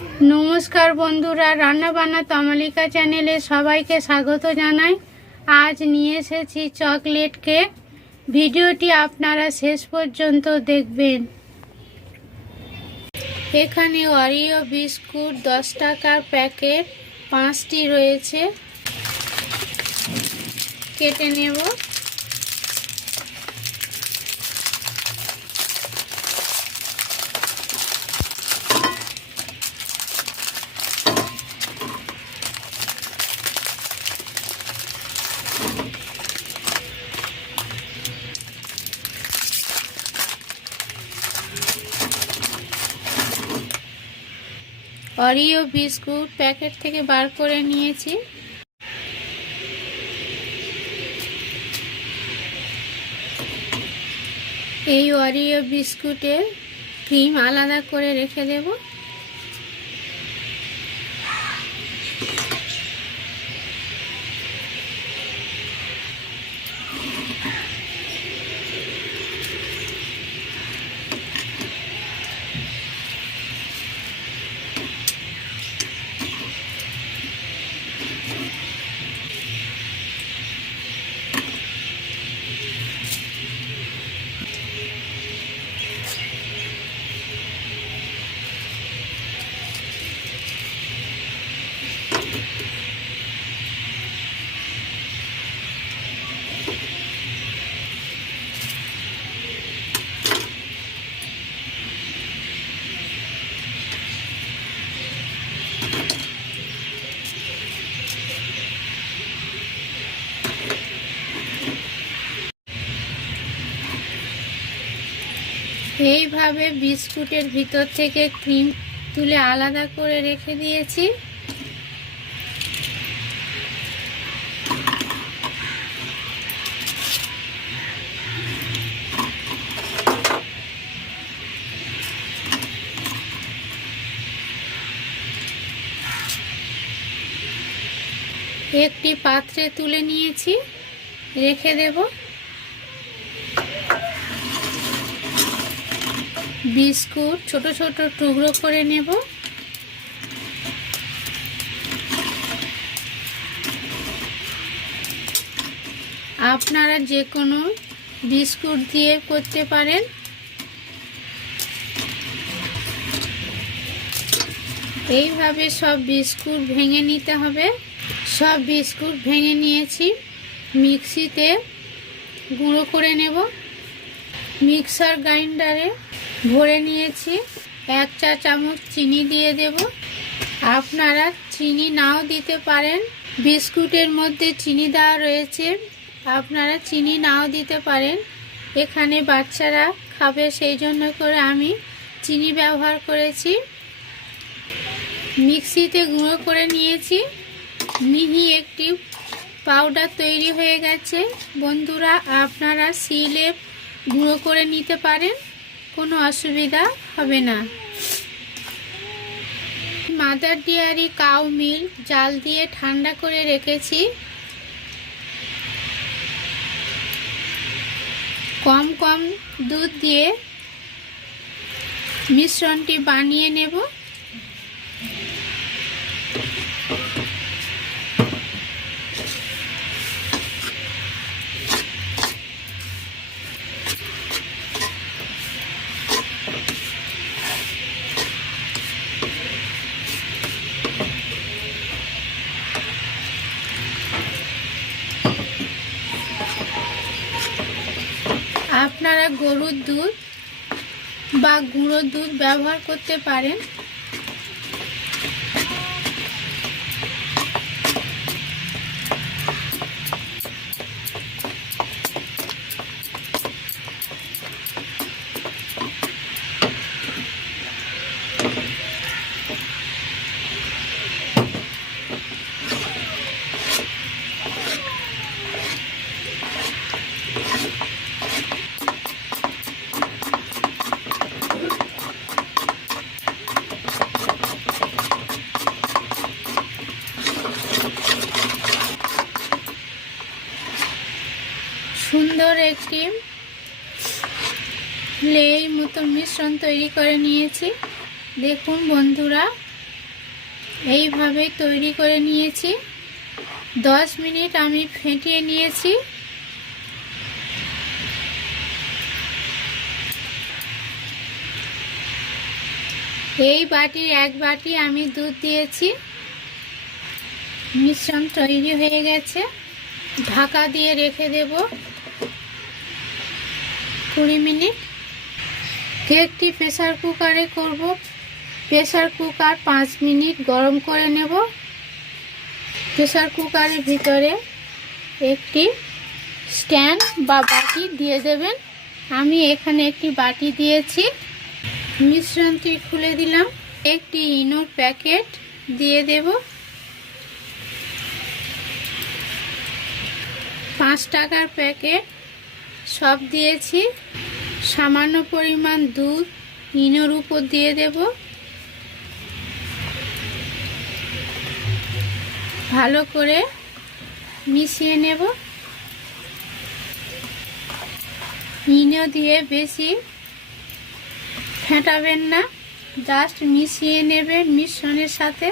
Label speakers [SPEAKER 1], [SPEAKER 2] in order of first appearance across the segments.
[SPEAKER 1] নমস্কার বন্ধুরা রান্না বান্না তমালিকা চ্যানেলে সবাইকে স্বাগত জানাই। আজ নিয়ে এসেছি চকলেট কেক। ভিডিওটি আপনারা শেষ পর্যন্ত দেখবেন। এখানে অরিও বিস্কুট দশ টাকার প্যাকেট, পাঁচটি রয়েছে। কেটে নেব। অরিও বিস্কুট প্যাকেট থেকে বার করে নিয়েছি। এই অরিও বিস্কুটের ক্রিম আলাদা করে রেখে দেব। এইভাবে বিস্কুটের ভিতর থেকে ক্রিম তুলে আলাদা করে রেখে দিয়েছি। একটি পাত্রে তুলে নিয়েছি, রেখে দেবো। বিস্কুট, ছোট ছোট টুকরো করে নেব। আপনারা যে কোনো বিস্কুট দিয়ে করতে পারেন। এইভাবে সব বিস্কুট ভেঙে নিতে হবে। সব বিস্কুট ভেঙে নিয়েছি। মিক্সিতে গুঁড়ো করে নেব। মিক্সার গ্রাইন্ডারে ভরে নিয়েছি। এক চা চামচ চিনি দিয়ে দেব। আপনারা চিনি নাও দিতে পারেন। বিস্কুটের মধ্যে চিনি দেওয়া রয়েছে। আপনারা চিনি নাও দিতে পারেন। এখানে বাচ্চারা খাবে সেই জন্য করে আমি চিনি ব্যবহার করেছি। মিক্সিতে গুঁড়ো করে নিয়েছি। মিহি একটি পাউডার তৈরি হয়ে গেছে। বন্ধুরা, আপনারা শিলে গুঁড়ো করে নিতে পারেন। কোনো অসুবিধা হবে না। মাদার ডেয়ারি কাউ মিল জাল দিয়ে ঠান্ডা করে রেখেছি। কম কম দুধ দিয়ে মিশ্রণটি বানিয়ে নেব। আপনারা গরুর দুধ বা গুঁড়ো দুধ ব্যবহার করতে পারেন। সুন্দর একটি লেই মতো মিশ্রণ তৈরি করে নিয়েছি। দেখুন বন্ধুরা এইভাবে তৈরি করে নিয়েছি। দশ মিনিট আমি ফেটিয়ে নিয়েছি। এই বাটির এক বাটি আমি দুধ দিয়েছি। মিশ্রণ তৈরি হয়ে গেছে। ঢাকা দিয়ে রেখে দেব। কুড়ি মিনিট। কেকটি প্রেসার কুকারে করব। প্রেসার কুকার পাঁচ মিনিট গরম করে নেব। প্রেসার কুকারের ভিতরে একটি স্ট্যান্ড বা বাটি দিয়ে দেবেন। আমি এখানে একটি বাটি দিয়েছি। মিশ্রণটি খুলে দিলাম। একটি ইনোর প্যাকেট দিয়ে দেব। পাঁচ টাকার প্যাকেট সব দিয়েছি। সামান্য পরিমাণ দুধ, ইনোর উপর দিয়ে দেব। ভালো করে মিশিয়ে নেব। ইনো দিয়ে বেশি ফেটাবেন না, জাস্ট মিশিয়ে নেবেন মিশ্রণের সাথে।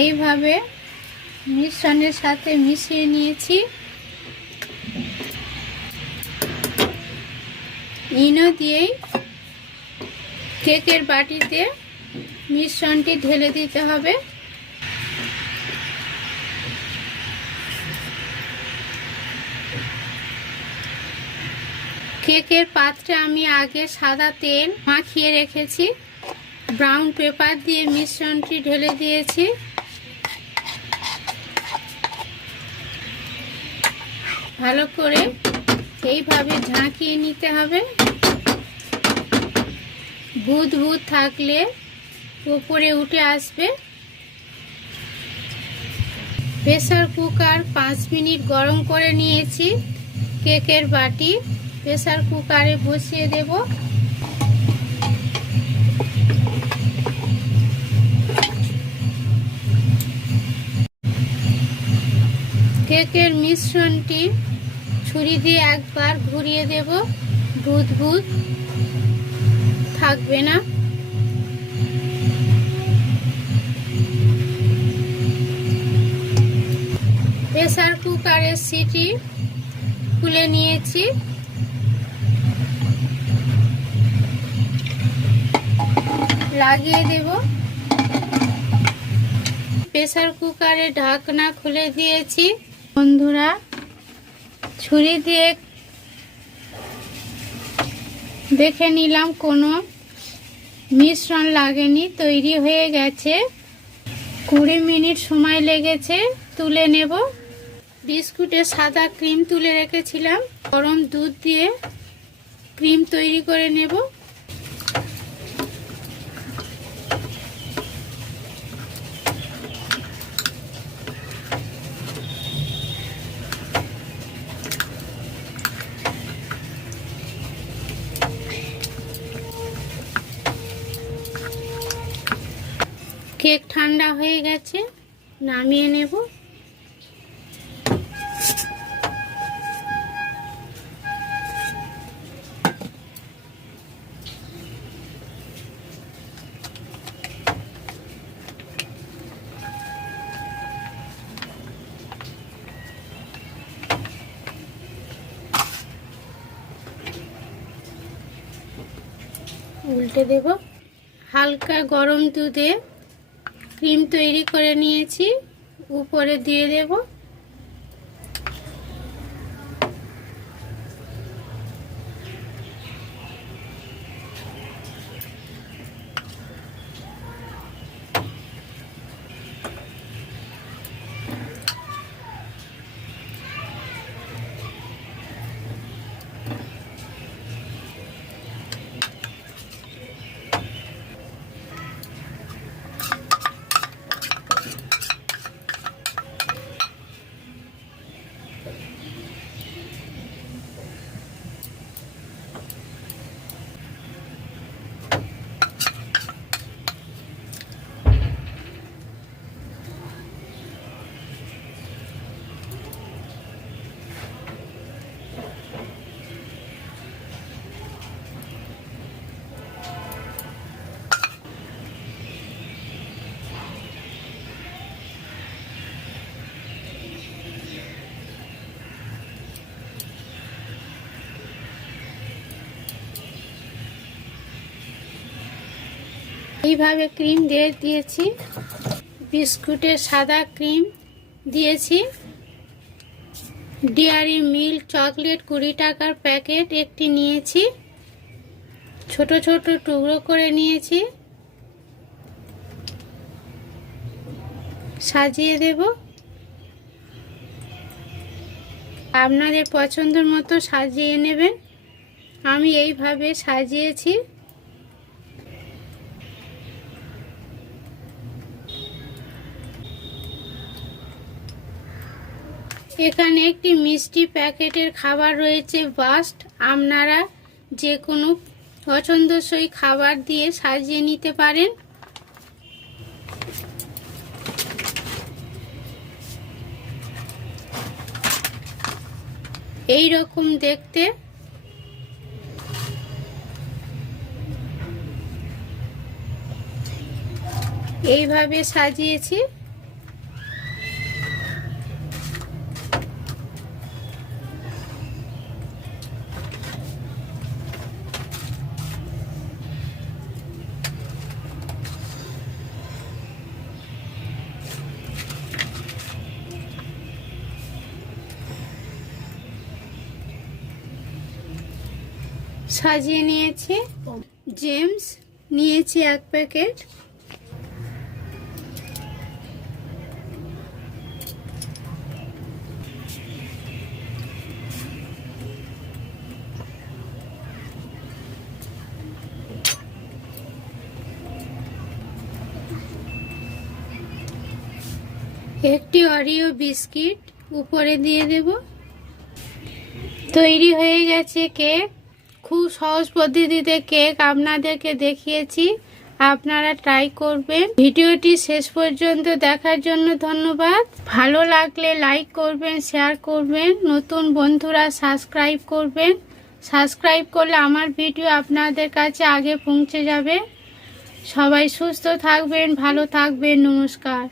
[SPEAKER 1] এইভাবে মিশ্রণের সাথে মিশিয়ে নিয়েছি। ইনো দিয়েই কেকের বাটিতে মিশ্রণটি ঢেলে দিতে হবে। কেকের পাত্রে আমি আগে সাদা তেল মাখিয়ে রেখেছি। ব্রাউন পেপার দিয়ে মিশ্রণটি ঢেলে দিয়েছি। ভালো করে এইভাবে ঝাঁকিয়ে নিতে হবে। বুদ বুদ থাকলে উপরে উঠে আসবে। প্রেসার কুকার পাঁচ মিনিট গরম করে নিয়েছি। কেকের বাটি প্রেসার কুকারে বসিয়ে দেব। কেকের মিশ্রণটি ছুরি দিয়ে একবার ঘুরিয়ে দেব। বুদ বুদ থাকবে না। প্রেসার কুকারের সিটি খুলে নিয়েছি। লাগিয়ে দেব। প্রেসার কুকারে ঢাকনা খুলে দিয়েছি। বন্ধুরা ছুরি দিয়ে দেখে নিলাম কোনো মিশ্রণ লাগেনি, তৈরি হয়ে গেছে। কুড়ি মিনিট সময় লেগেছে, তুলে নেব। বিস্কুটে সাদা ক্রিম তুলে রেখেছিলাম। গরম দুধ দিয়ে ক্রিম তৈরি করে নেব। কেক ঠান্ডা হয়ে গেছে নামিয়ে নেব। উল্টে দেব। হালকা গরম দুধে ক্রিম তৈরি করে নিয়েছি। উপরে দিয়ে দেব। এইভাবে ক্রিম দিয়ে দিয়েছি। বিস্কুটের সাদা ক্রিম দিয়েছি। ডেয়ারি মিল্ক চকলেট কুড়ি টাকার প্যাকেট একটি নিয়েছি। ছোট ছোট টুকরো করে নিয়েছি। সাজিয়ে দেব। আপনাদের পছন্দের মতো সাজিয়ে নেবেন। আমি এইভাবে সাজিয়েছি। এখানে একটি মিষ্টি প্যাকেটের খাবার রয়েছে বাস্ট। আপনারা যে কোনো পছন্দসই খাবার দিয়ে সাজিয়ে নিতে পারেন। এই রকম দেখতে। এইভাবে সাজিয়েছি। সাজিয়ে নিয়েছি। জেমস, নিয়েছি এক প্যাকেট। একটি অরিও বিস্কিট উপরে দিয়ে দেব। তৈরি হয়ে গেছে কেক। খুব সহজ পদ্ধতিতে কেক আপনাদেরকে দেখিয়েছি। আপনারা ট্রাই করবেন। ভিডিওটি শেষ পর্যন্ত দেখার জন্য ধন্যবাদ। ভালো লাগলে লাইক করবেন শেয়ার করবেন। নতুন বন্ধুরা সাবস্ক্রাইব করবেন। সাবস্ক্রাইব করলে আমার ভিডিও আপনাদের কাছে আগে পৌঁছে যাবে। সবাই সুস্থ থাকবেন, ভালো থাকবেন, নমস্কার।